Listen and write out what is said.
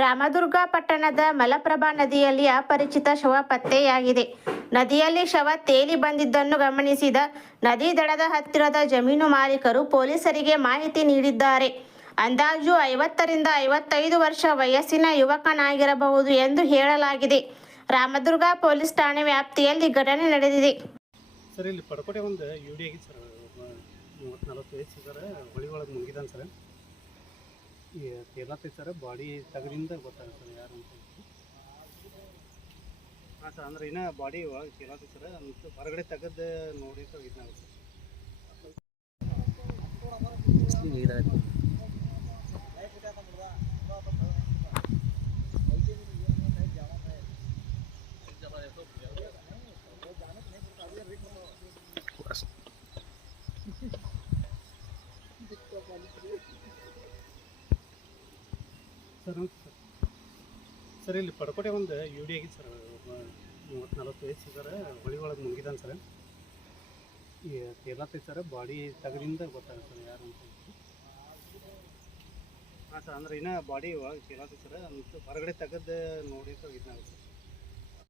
ರಾಮದುರ್ಗ ಪಟ್ಟಣದ ಮಲಪ್ರಭಾ ನದಿಯಲ್ಲಿ ಅಪರಿಚಿತ ಶವ ಪತ್ತೆಯಾಗಿದೆ. ನದಿಯಲ್ಲಿ ಶವ ತೇಲಿ ಬಂದಿದ್ದನ್ನು ಗಮನಿಸಿದ ನದಿ ದಡದ ಹತ್ತಿರದ ಜಮೀನು ಮಾಲೀಕರು ಪೊಲೀಸರಿಗೆ ಮಾಹಿತಿ ನೀಡಿದ್ದಾರೆ. ಅಂದಾಜು ಐವತ್ತರಿಂದ ಐವತ್ತೈದು ವರ್ಷ ವಯಸ್ಸಿನ ಯುವಕನಾಗಿರಬಹುದು ಎಂದು ಹೇಳಲಾಗಿದೆ. ರಾಮದುರ್ಗ ಪೊಲೀಸ್ ಠಾಣೆ ವ್ಯಾಪ್ತಿಯಲ್ಲಿ ಘಟನೆ ನಡೆದಿದೆ. ಸರ್, ಇಲ್ಲಿ ಪಡ್ಕೋಟೆ ಒಂದು ಆಗಿತ್ತು ಸರ್, ಮೂವತ್ತು ವಯಸ್ಸು ಸರ್ ಹೊಳಿ ಒಳಗೆ ಸರ್. ಈ ತೇಲತ್ತೈತೆ ಸರ್ ಬಾಡಿ ತಗರಿಂದ ಗೊತ್ತಾಗುತ್ತೆ ಸರ್ ಯಾರು ಅಂತ ಹಾಂ ಸರ್ ಅಂದ್ರೆ ಇನ್ನೂ ಬಾಡಿ ಒಳಗೆ ತೇಲತ್ತೈತೆ ಸರ್ ಹೊರಗಡೆ ತೆಗೆದು ನೋಡಿ ಸರ್ ಇದಾಗುತ್ತೆ ಸರ್ ಸರ್ ನಮಸ್ತೆ ಸರ್. ಸರ್, ಇಲ್ಲಿ ಪಡ್ಕೋಟೆ ಒಂದು ಯು ಡಿ ಆಗಿತ್ತು ಸರ್. ಮೂವತ್ತು ನಲ್ವತ್ತು ವಯಸ್ಸು ಸರ್, ಹೊಳಿ ಒಳಗೆ ಮುಗಿದಾನ ಸರ್. ಈ ತೇಲತ್ತೈತೆ ಸರ್, ಬಾಡಿ ತಗದಿಂದ ಗೊತ್ತಾಗುತ್ತೆ ಸರ್ ಯಾರು ಅಂತ ಹಾಂ ಸರ್, ಅಂದ್ರೆ ಇನ್ನೂ ಬಾಡಿ ಒಳಗೆ ಏನಾಗ್ತೈತೆ ಸರ್ ಹೊರಗಡೆ ತೆಗೆದು ನೋಡಿ ಸರ್ ಇದಾಗುತ್ತೆ